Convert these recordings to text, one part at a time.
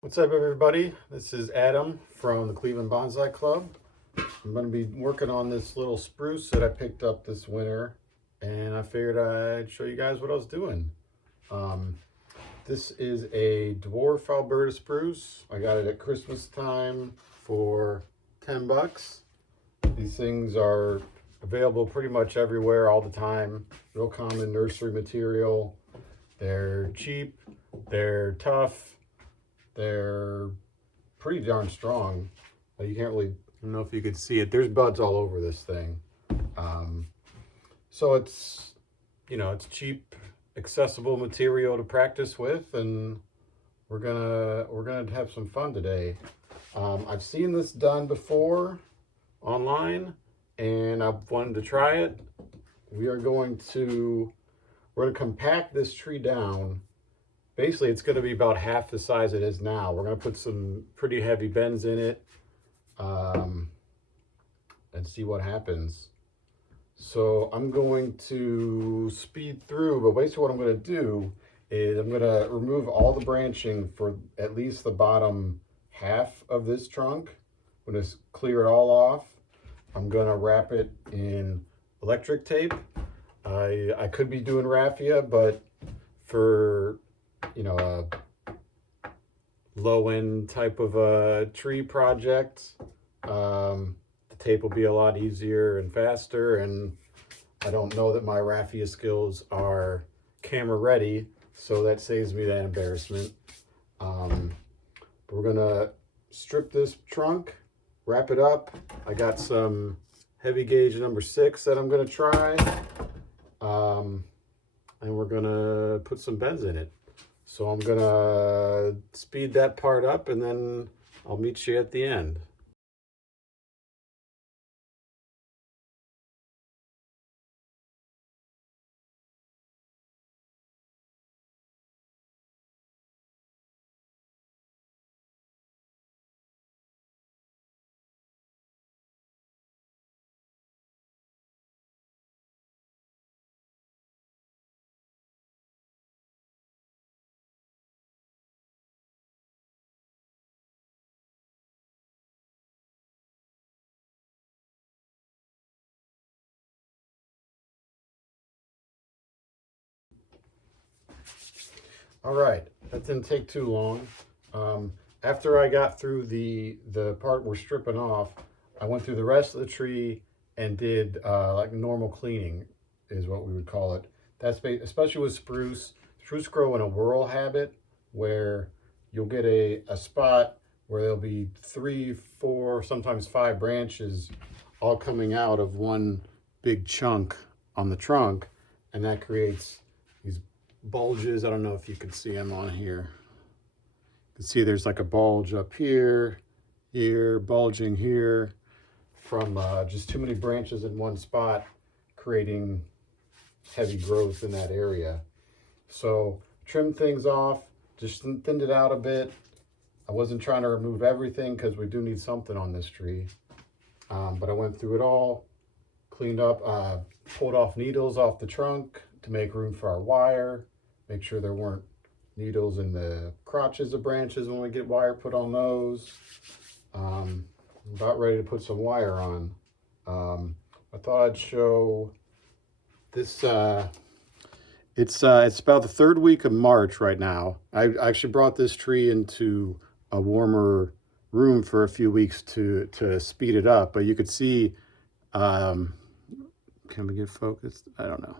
What's up, everybody? This is Adam from the Cleveland Bonsai Club. I'm going to be working on this little spruce that I picked up this winter, and I figured I'd show you guys what I was doing. This is a Dwarf Alberta Spruce. I got it at Christmas time for 10 bucks. These things are available pretty much everywhere all the time. Real common nursery material. They're cheap, they're tough, they're pretty darn strong. You can't really, I don't know if you can see it. There's buds all over this thing. So it's, it's cheap, accessible material to practice with, and we're gonna have some fun today. I've seen this done before online, and I've wanted to try it. We're going to compact this tree down. Basically, it's going to be about half the size it is now. We're going to put some pretty heavy bends in it and see what happens. So I'm going to speed through, but basically what I'm going to do is I'm going to remove all the branching for at least the bottom half of this trunk. I'm going to clear it all off. I'm going to wrap it in electric tape. I could be doing raffia, but for a low-end type of a tree project, the tape will be a lot easier and faster, and I don't know that my raffia skills are camera ready, so that saves me that embarrassment. We're gonna strip this trunk, wrap it up. I got some heavy gauge number 6 that I'm gonna try, and we're gonna put some bends in it. So I'm gonna speed that part up, and then I'll meet you at the end. All right, that didn't take too long. After I got through the part we're stripping off, I went through the rest of the tree and did like normal cleaning, is what we would call it. That's especially with spruce. Spruce grow in a whorl habit where you'll get a spot where there'll be 3, 4, sometimes 5 branches all coming out of one big chunk on the trunk, and that creates these bulges. I don't know if you can see them on here. You can see there's like a bulge up here, bulging here from just too many branches in one spot, creating heavy growth in that area. So trim things off, just thinned it out a bit. I wasn't trying to remove everything because we do need something on this tree. But I went through it all, cleaned up, pulled off needles off the trunk to make room for our wire, make sure there weren't needles in the crotches of branches when we get wire put on those. I'm about ready to put some wire on. I thought I'd show this. It's about the 3rd week of March right now. I actually brought this tree into a warmer room for a few weeks to speed it up, but you could see, can we get focused? I don't know.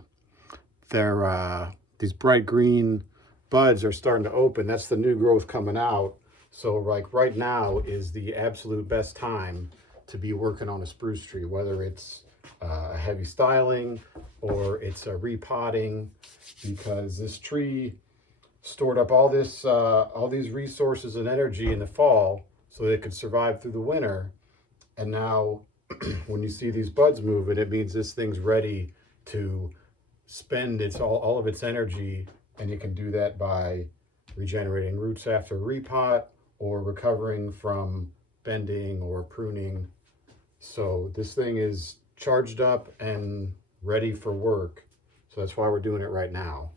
They're these bright green buds are starting to open. That's the new growth coming out. So like right now is the absolute best time to be working on a spruce tree, whether it's a heavy styling or it's a repotting, because this tree stored up all these resources and energy in the fall so that it could survive through the winter. And now when you see these buds moving, it means this thing's ready to spend all of its energy, and you can do that by regenerating roots after repot or recovering from bending or pruning. So this thing is charged up and ready for work. So that's why we're doing it right now.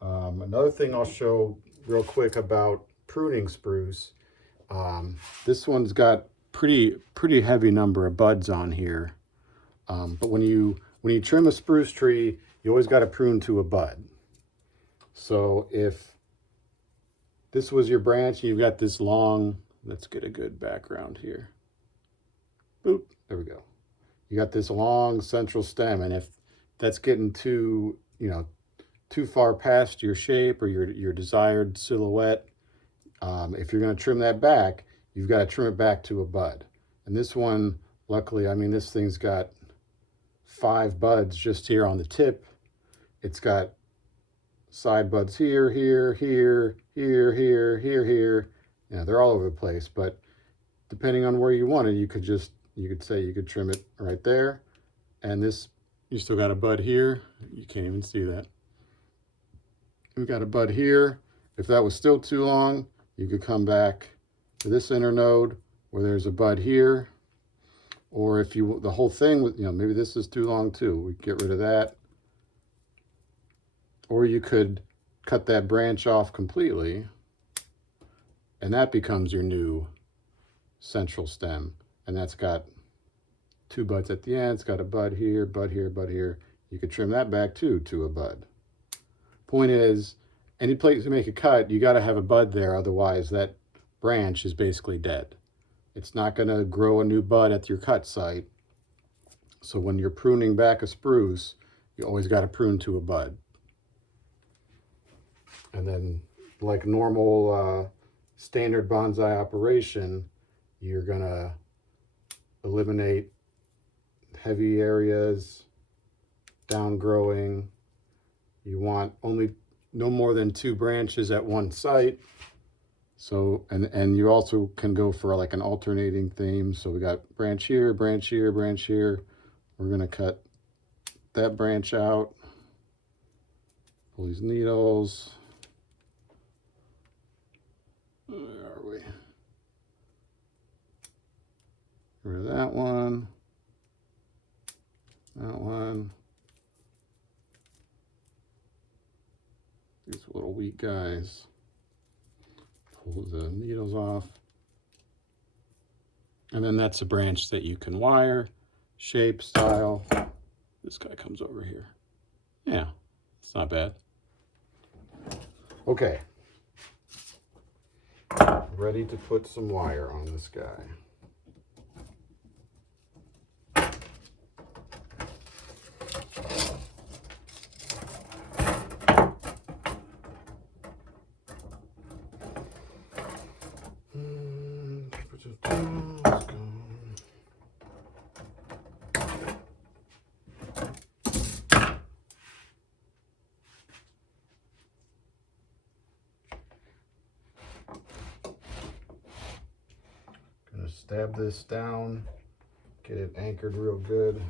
Another thing I'll show real quick about pruning spruce. This one's got pretty heavy number of buds on here. But when you trim a spruce tree, you always got to prune to a bud. So if this was your branch, you've got this long, let's get a good background here. Boop, there we go. You got this long central stem, and if that's getting too far past your shape or your desired silhouette, if you're going to trim that back, you've got to trim it back to a bud. And this one, luckily, I mean, this thing's got 5 buds just here on the tip. It's got side buds here, here, here, here, here, here, here. They're all over the place, but depending on where you want it, you could trim it right there. And this, you still got a bud here. You can't even see that. We've got a bud here. If that was still too long, you could come back to this internode where there's a bud here. Or if you, the whole thing, maybe this is too long too. We get rid of that. Or you could cut that branch off completely, and that becomes your new central stem. And that's got 2 buds at the end. It's got a bud here, bud here, bud here. You could trim that back too to a bud. Point is, any place to make a cut, you got to have a bud there. Otherwise, that branch is basically dead. It's not going to grow a new bud at your cut site. So when you're pruning back a spruce, you always got to prune to a bud. And then, like normal standard bonsai operation, you're going to eliminate heavy areas, down growing. You want only no more than 2 branches at one site. So, and you also can go for like an alternating theme. So we got branch here, branch here, branch here. We're going to cut that branch out. Pull these needles. Where are we? Rid of that one. That one. These little weak guys. Pull the needles off. And then that's a branch that you can wire, shape, style. This guy comes over here. Yeah, it's not bad. Okay. Ready to put some wire on this guy. Gonna stab this down, get it anchored real good.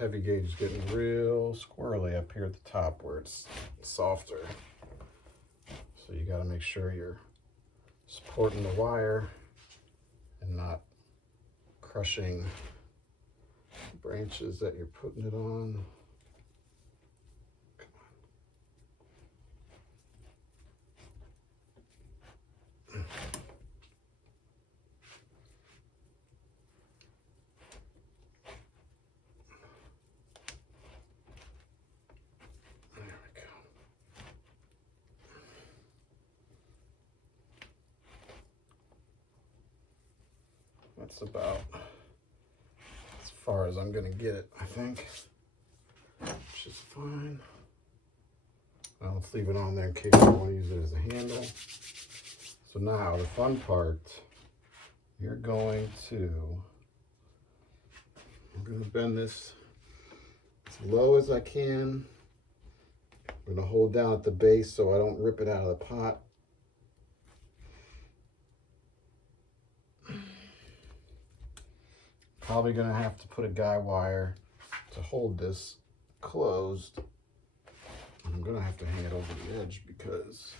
Heavy gauge is getting real squirrely up here at the top where it's softer. So you got to make sure you're supporting the wire and not crushing branches that you're putting it on. Come on. That's about as far as I'm gonna get it, I think. Which is fine. Let's leave it on there in case I want to use it as a handle. So now the fun part, I'm going to bend this as low as I can. I'm going to hold down at the base so I don't rip it out of the pot. Probably going to have to put a guy wire to hold this closed. I'm going to have to hang it over the edge because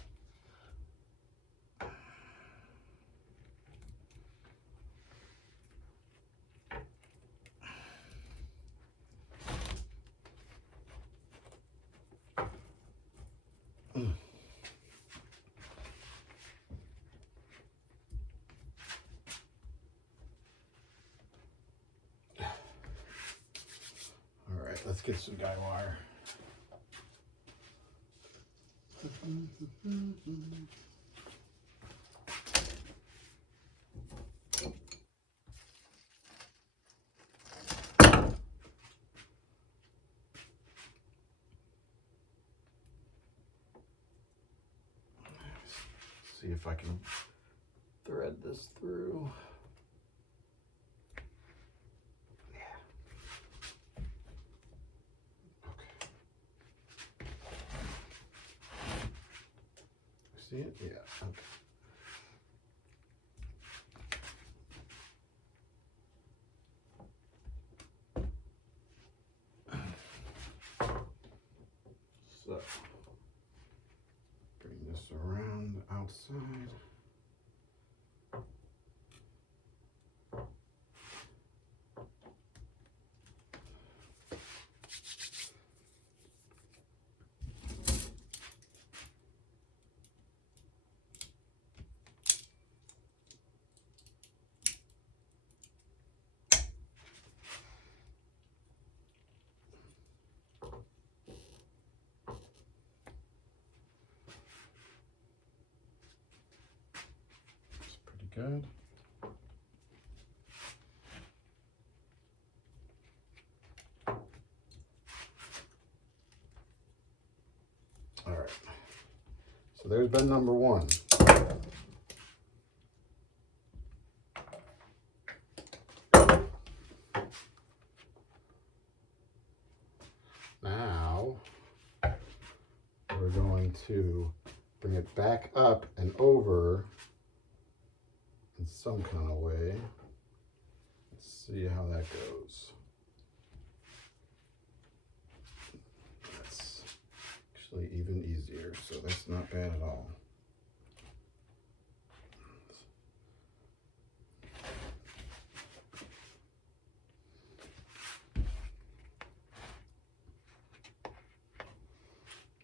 let's get some guy wire. See if I can thread this through. See it? Yeah. Okay. So, bring this around the outside. Good. All right. So there's bed number one. Now we're going to bring it back up and over in some kind of way. Let's see how that goes. That's actually even easier, so that's not bad at all.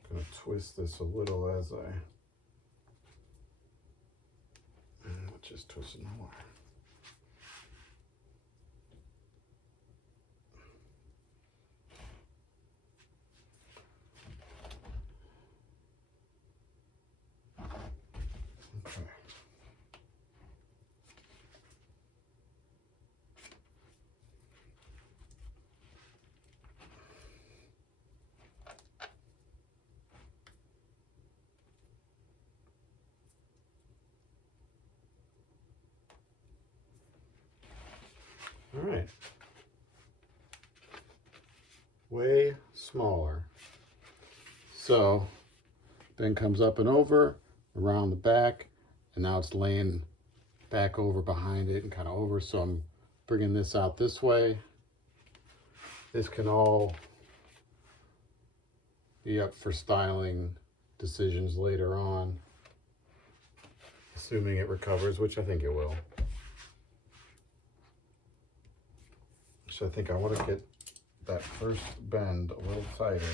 I'm going to twist this a little as I just twist it more. Okay. All right. Way smaller. So then comes up and over, around the back, and now it's laying back over behind it and kind of over. So I'm bringing this out this way. This can all be up for styling decisions later on, assuming it recovers, which I think it will. So I think I want to get that first bend a little tighter.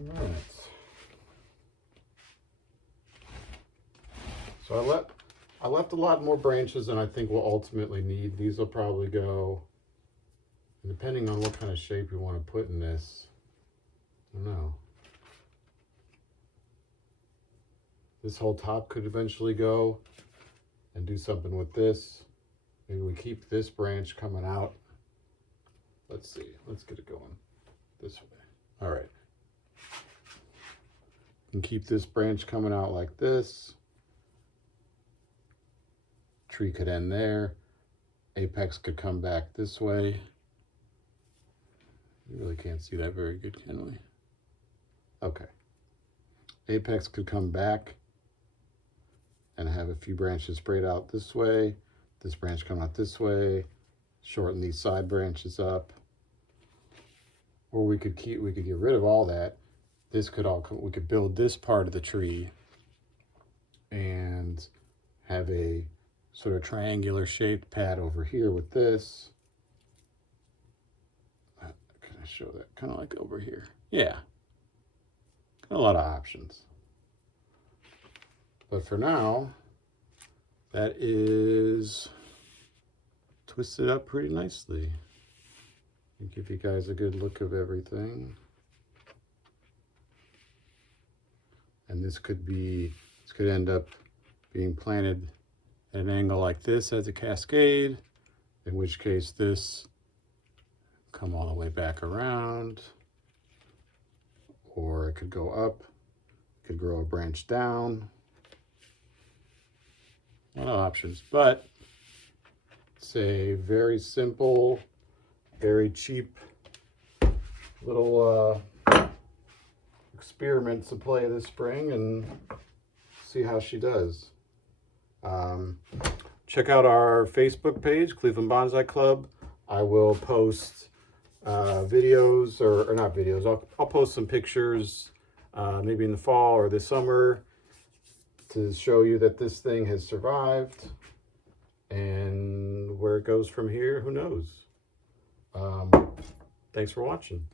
All right. So I left a lot more branches than I think we'll ultimately need. These will probably go, depending on what kind of shape you want to put in this. I don't know. This whole top could eventually go, and do something with this. Maybe we keep this branch coming out. Let's see, let's get it going this way. All right. And keep this branch coming out like this. Tree could end there. Apex could come back this way. You really can't see that very good, can we? Okay. Apex could come back and have a few branches sprayed out this way. This branch come out this way. Shorten these side branches up. Or we could get rid of all that. This could all come, we could build this part of the tree and have a sort of triangular shaped pad over here with this. Can I show that? Kind of like over here. Yeah. Got a lot of options. But for now, that is twisted up pretty nicely. I'll give you guys a good look of everything. And this could end up being planted at an angle like this as a cascade, in which case this come all the way back around, or it could go up, it could grow a branch down. A lot of options, but it's a very simple, very cheap little experiment to play this spring and see how she does. Check out our Facebook page, Cleveland Bonsai Club. I will post videos, or not videos, I'll post some pictures maybe in the fall or this summer to show you that this thing has survived, and where it goes from here, who knows. Thanks for watching.